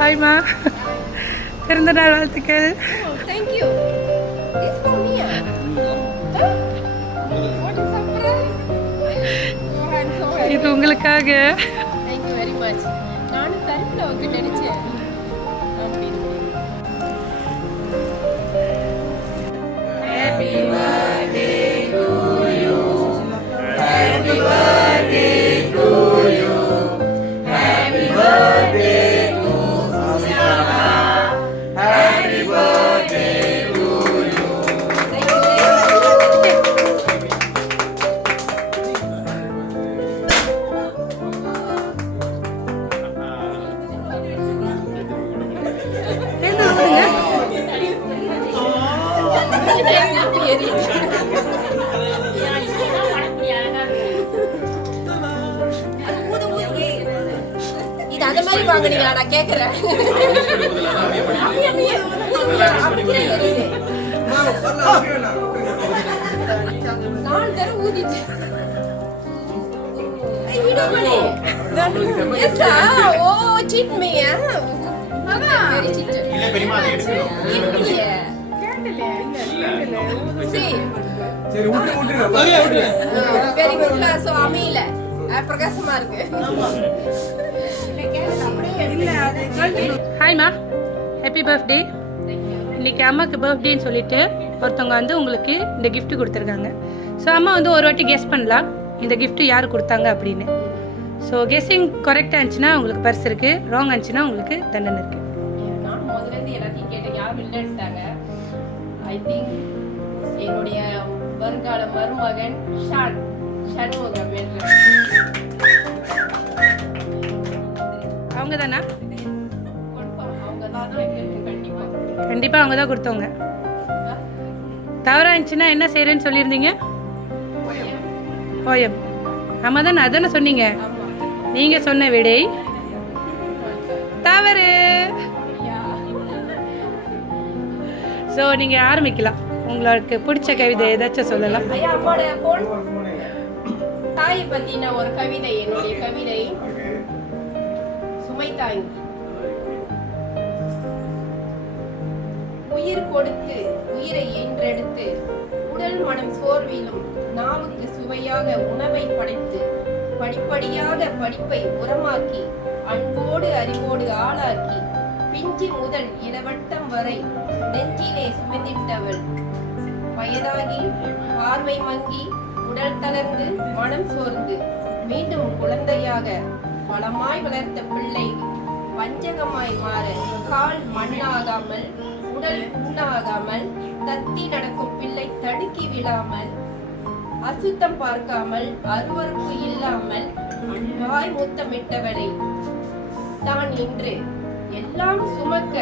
ஹாய்மா, பிறந்த நாள் வாழ்த்துக்கள். Thank you. It's for me. What a surprise. Oh, I'm so happy. இது உங்களுக்காக. Thank you very much. நானும் கருப்புல உங்க நினைச்சேன். Happy birthday to you. Happy birthday to you. Happy birthday to Susana. Happy birthday to you. இது அந்த மாதிரி வாங்குனீங்களா? நான் கேக்குறேன். நான் தர ஊதிட்டு. ஐ வீடியோ பண்ணு. எஸ்ஸா ஓ சீட் மீ. மகா வெரி சீட். இல்ல பெரியமா அதை எடுக்கணும். இல்ல. கேண்டல இல்ல. சரி ஊட்டு. வெரி குட் லா சோ அமீல. பிரகாசமா இருக்கு. ஆமா. ஹாய்மா, ஹாப்பி பர்த்டே. இன்னைக்கு அம்மாவுக்கு பர்த்டேன்னு சொல்லிட்டு ஒருத்தவங்க வந்து உங்களுக்கு இந்த gift கொடுத்துருக்காங்க. ஸோ அம்மா வந்து ஒரு வாட்டி கெஸ் பண்ணலாம் இந்த gift யார் கொடுத்தாங்க அப்படின்னு. ஸோ கெஸ்ஸிங் கரெக்டாக இருந்துச்சுன்னா உங்களுக்கு பர்ஸ் இருக்குது, ராங் இருந்துச்சுன்னா உங்களுக்கு தண்டனை இருக்குது. நான் முதல்ல எல்லாத்தையும் கேட்டேன், யாரும் இல்லைன்ட்டாங்க. ஐ திங்க் என்னுடைய வருங்கால மருமகன் ஷண்முகம் என்ற அவங்க தானா? அவங்க தான் கண்டிப்பாக கண்டிப்பாக அவங்க தான் கொடுத்தவங்க. தவறாக இருந்துச்சுன்னா என்ன செய்கிறேன்னு சொல்லியிருந்தீங்க? போயம். ஆமாம் தானே, அதானே சொன்னீங்க. நீங்கள் சொன்ன விடை தவறு. ஸோ நீங்கள் ஆரம்பிக்கலாம். உங்களுக்கு பிடிச்ச கவிதை ஏதாச்சும் சொல்லலாம். தாயை பத்தின ஒரு கவிதை, என்னுடைய கவிதை. சுமை தாங்கி உயிர் கொடுத்து உயிரை ஈன்றெடுத்து உடல் மனம் சோர்விலும் நாவுக்கு சுவையாக உணவை படைத்து படிப்படியாக படிப்பை உரமாக்கி அன்போடு அறிவோடு ஆளாக்கி பிஞ்சி முதல் இடவட்டம் வரை நெஞ்சிலே சுமந்திட்டவள் வயதாகி பார்வை மங்கி உடல் தளர்ந்து மனம் சோர்ந்து மீண்டும் குழந்தையாக வளமாய் வளர்த்த பிள்ளை வஞ்சகமாய் மாற கால் மண்ணாகாமல் உடல் புண்ணாகாமல் தத்தி நடக்கும் பிள்ளை தடுக்கி விழாமல் அசுத்தம் பார்க்காமல் அருவருப்பு இல்லாமல் அன்பாய் முத்தமிட்டவளை தான் இன்று எல்லாம் சுமக்க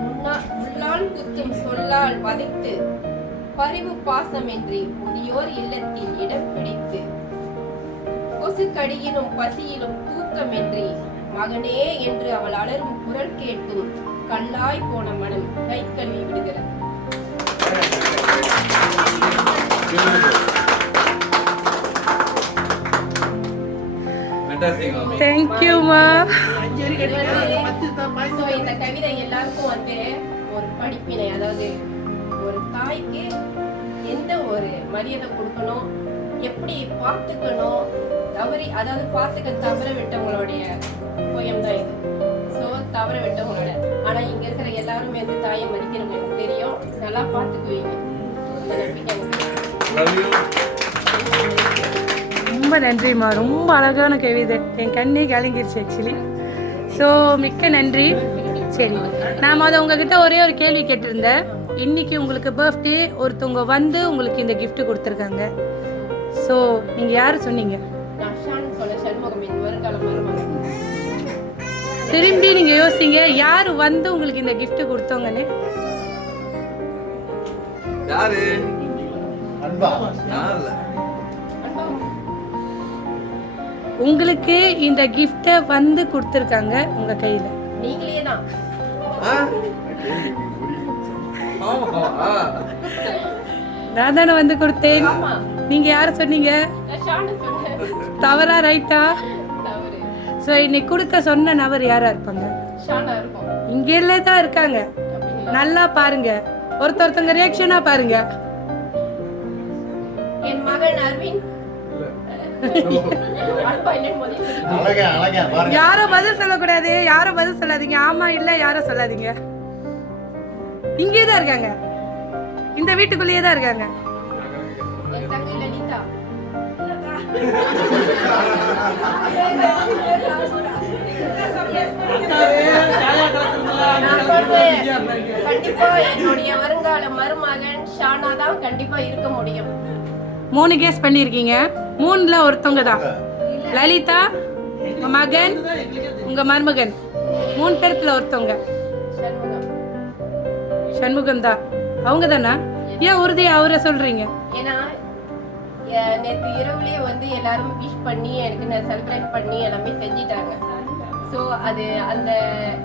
முள்ளால் குத்தும் சொல்லால் வதைத்து பரிவு பாசமின்றி முதியோர் இல்லத்தில் இடம் பிடித்து கொசுக்கடியிலும் பசியிலும் தூக்கமின்றி மகனே என்று அவள் அலரும் குரல் கேட்டும் கல்லாய் போன மனம் கை கழுவி விடுகிறது. தேங்க்யூமா. இந்த கவிதை எல்லாருக்கும் வந்து ஒரு படிப்பினை, அதாவது ஒரு தாய்க்கு எந்த ஒரு மரியாதை கொடுக்கணும், எப்படி பார்த்துக்கணும், அதாவது பார்த்துக்க தவற விட்டவங்களுடைய போயம் தான் இது. ஸோ தவற விட்டவங்களோட, ஆனா இங்க இருக்கிற எல்லாருமே வந்து தாயை மதிக்கிறவங்க எனக்கு தெரியும், நல்லா பார்த்துக்குவீங்க. ரொம்ப நன்றிம்மா, ரொம்ப அழகான கவிதை, என் கண்ணே கலங்கிருச்சு ஆக்சுவலி. ஸோ மிக்க நன்றி. சரி, நான் அதை உங்ககிட்ட ஒரே ஒரு கேள்வி கேட்டிருந்தேன். இன்னைக்கு உங்களுக்கு பர்த்டே, ஒருத்தவங்க வந்து உங்களுக்கு இந்த gift கொடுத்துருக்காங்க. ஸோ நீங்கள் யார் சொன்னீங்க? திரும்பி நீங்கள் யோசிங்க, யார் வந்து உங்களுக்கு இந்த gift கொடுத்தவங்கன்னு. உங்களுக்கு இந்த கிஃப்டை வந்து கொடுத்துருக்காங்க உங்க கையில. நீங்களே தான். நான் தானே வந்து கொடுத்தேன். நீங்க யார சொன்னீங்க? தவறா ரைட்டா? ஸோ இன்னைக்கு கொடுக்க சொன்ன நபர் யாரா இருப்பாங்க? ஷானா இருக்கும். இங்கே தான் இருக்காங்க. அப்படிங்களா? நல்லா பாருங்க, ஒருத்தங்க ரியாக்ஷனா பாருங்க. என் மகன் அரவிந்த் அன்பா என்ன மொழி சொல்லு. அழகா பாருங்க. யாரும் பதில் சொல்லக்கூடாது, யாரும் பதில் சொல்லாதீங்க. ஆமா இல்ல யாரும் சொல்லாதீங்க. இங்கே தான் இருக்காங்க, இந்த வீட்டுக்குள்ளேயே தான் இருக்காங்க. என் தங்கை லலிதா. நான் சொல்வேன், கண்டிப்பா என்னுடைய வருங்கால மருமகன் ஷானா தான் கண்டிப்பா இருக்க முடியும். 3 கேஸ் பண்ணிருக்கீங்க. 3ல ஒருத்தவங்க தான். லலிதா, உங்க மகன், உங்க மருமகன். 3 பேர்த்துல ஒருத்தவங்க சண்முகம். சண்முகம் தான். அவங்க தானா? ஏன் உறுதியா அவரை சொல்றீங்க? ஏன்னா நேற்று இரவுலயே வந்து எல்லாரும் விஷ் பண்ணி எனக்கு செலிப்ரேட் பண்ணி எல்லாமே செஞ்சிட்டாங்க. ஸோ அது அந்த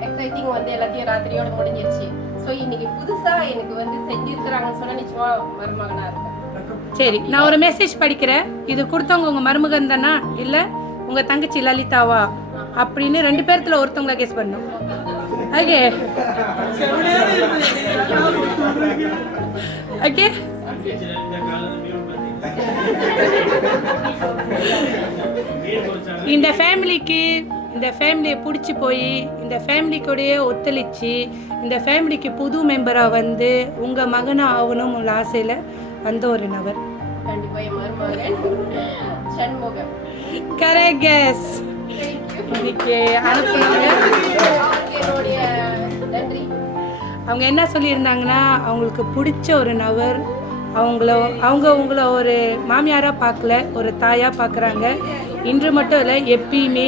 எக்ஸைட்டிங் வந்து எல்லாத்தையும் ராத்திரியோட முடிஞ்சிருச்சு. ஸோ இன்னைக்கு புதுசா எனக்கு வந்து செஞ்சிருக்கிறாங்கன்னு சொன்னா நிச்சயமா மருமகனா இருக்கும். சரி, நான் ஒரு மெசேஜ் படிக்கிறேன். இது கொடுத்தவங்க உங்க மருமகன் தானா இல்ல உங்க தங்கச்சி லலிதாவா அப்படின்னு 2 பேர்த்துல ஒருத்தவங்கள கெஸ் பண்ணும். Okay okay. இந்த ஃபேமிலியை பிடிச்சி போய் இந்த ஃபேமிலிக்கூடயே ஒத்துழைச்சி இந்த ஃபேமிலிக்கு புது மெம்பராக வந்து உங்கள் மகனை ஆகணும் உள்ள ஆசையில் வந்த ஒரு நபர். கண்டிப்பா என் மருமகன் சண்முகம். Correct guess. இன்னைக்கு அனுப்புனாங்க. அவருக்கு என்னுடைய நன்றி. அவங்க என்ன சொல்லியிருந்தாங்கன்னா, அவங்களுக்கு பிடிச்ச ஒரு நபர், அவங்க உங்களை ஒரு மாமியாராக பார்க்கல, ஒரு தாயாக பார்க்குறாங்க. இன்று மட்டும் இல்லை, எப்பயுமே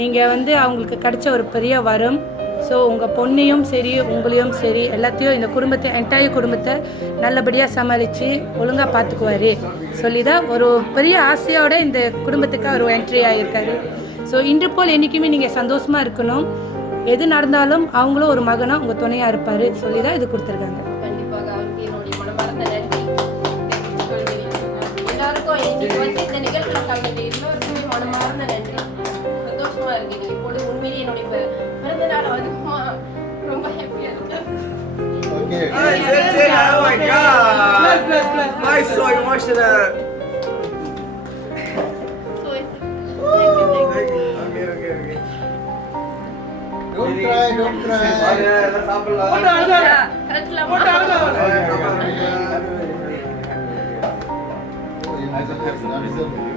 நீங்கள் வந்து அவங்களுக்கு கிடைச்ச ஒரு பெரிய வரம். ஸோ உங்கள் பொண்ணையும் சரி உங்களையும் சரி எல்லாத்தையும் இந்த குடும்பத்தை என்டையர் குடும்பத்தை நல்லபடியாக சமாளித்து ஒழுங்காக பார்த்துக்குவார் சொல்லி தான் ஒரு பெரிய ஆசையோட இந்த குடும்பத்துக்கு அவர் என்ட்ரி ஆகியிருக்காரு. ஸோ இன்று போல் என்றைக்குமே நீங்கள் சந்தோஷமாக இருக்கணும். எது நடந்தாலும் அவங்களும் ஒரு மகனாக உங்கள் துணையாக இருப்பார் சொல்லி தான் இது கொடுத்துருக்காங்க. கண்டிப்பாக அவருக்கு என்னுடைய மனமார்ந்த நன்றி. எல்லாருக்கும் இன்னைக்கு வந்து இந்த நிகழ்ச்சியில் கலந்து எல்லோருக்குமே மனமார்ந்த நன்றி. சந்தோஷமா இருக்கு. நீங்க இப்பொழுது உண்மையிலேயே என்னுடைய பிறந்த நாள் அதுக்குமா ரொம்ப ஹாப்பியா இருக்கு. Okay. Oh my God! I'm so emotional. So thank you. Okay. Don't cry. எல்லாம் சாப்பிடலாம். கரெக்ட்லாமா? Oh, you deserve it.